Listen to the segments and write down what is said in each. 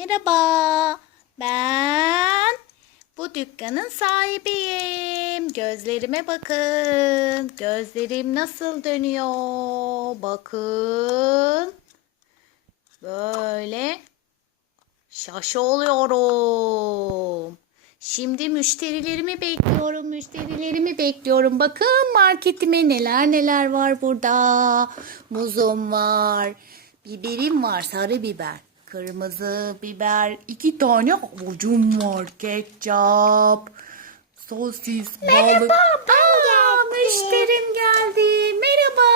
Merhaba, ben bu dükkanın sahibiyim. Gözlerime bakın. Gözlerim nasıl dönüyor? Bakın. Böyle şaşı oluyorum. Şimdi müşterilerimi bekliyorum. Bakın marketime neler var burada. Muzum var, biberim var, sarı biber, kırmızı biber, 2 tane havucum var, ketçap, sosis, balık. Müşterim geldi. Merhaba.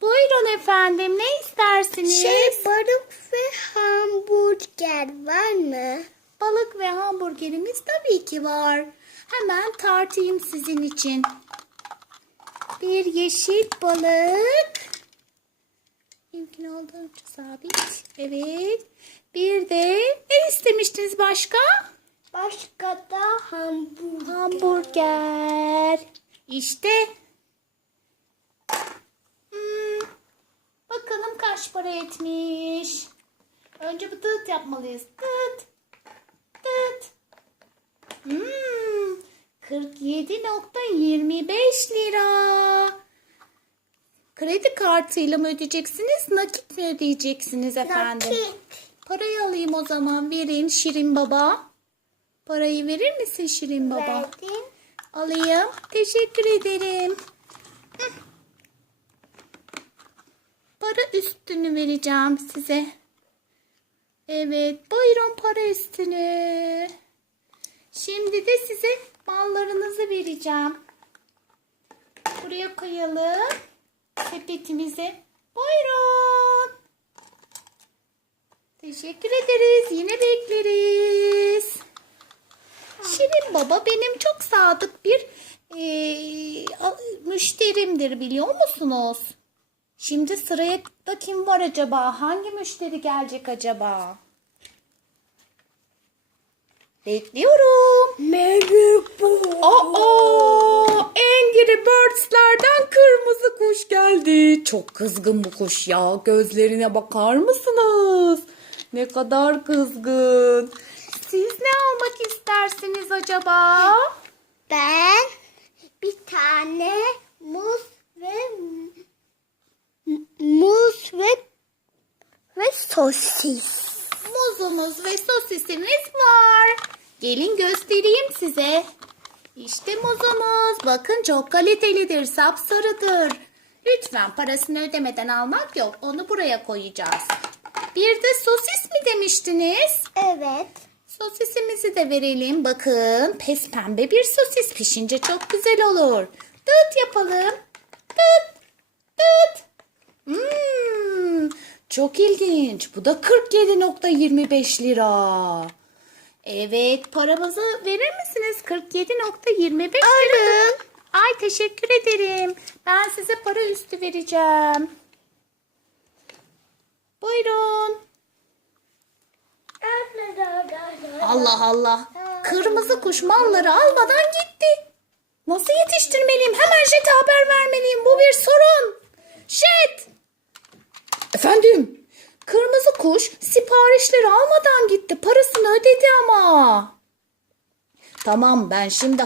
Buyurun efendim, ne istersiniz? Balık ve hamburger var mı? Balık ve hamburgerimiz tabii ki var. Hemen tartayım sizin için. Bir yeşil balık. Mümkün olduğunca sabit. Evet. Bir de ne istemiştiniz başka? Başka da hamburger. Hamburger. İşte. Bakalım kaç para etmiş. Önce bir tıt yapmalıyız. Tıt. Tıt. 47,25 lira. Kredi kartıyla mı ödeyeceksiniz, nakit mi ödeyeceksiniz efendim? Nakit. Parayı alayım o zaman. Verin Şirin Baba. Parayı verir misin Şirin Baba? Verdim. Alayım. Teşekkür ederim. Para üstünü vereceğim size. Evet. Buyurun para üstünü. Şimdi de size mallarınızı vereceğim. Buraya koyalım. Sepetimize. Buyurun. Teşekkür ederiz. Yine bekleriz. Şirin Baba benim çok sadık bir müşterimdir, biliyor musunuz? Şimdi sıraya da kim var acaba? Hangi müşteri gelecek acaba? Bekliyorum. Merhaba. Angry Birds'lerden kırmızı kuş geldi. Çok kızgın bu kuş ya. Gözlerine bakar mısınız? Ne kadar kızgın. Siz ne almak istersiniz acaba? Ben bir tane muz ve sosis. Muzumuz ve sosisimiz var. Gelin göstereyim size. İşte muzumuz. Bakın çok kalitelidir, sapsarıdır. Lütfen parasını ödemeden almak yok. Onu buraya koyacağız. Bir de sosis mi demiştiniz? Evet. Sosisimizi de verelim. Bakın pes pembe bir sosis. Pişince çok güzel olur. Tıt yapalım. Tıt. Tıt. Çok ilginç. Bu da 47,25 lira. Evet, paramızı verir misiniz? 47,25 lira. Ay, teşekkür ederim. Ben size para üstü vereceğim. Buyurun. Allah Allah. Kırmızı kuş malları almadan gitti. Nasıl yetiştirmeliyim? Hemen Jet'e haber vermeliyim. Bu bir sorun. Jet. Efendim? Kırmızı kuş siparişleri almadan gitti. Parasını ödedi ama. Tamam, ben şimdi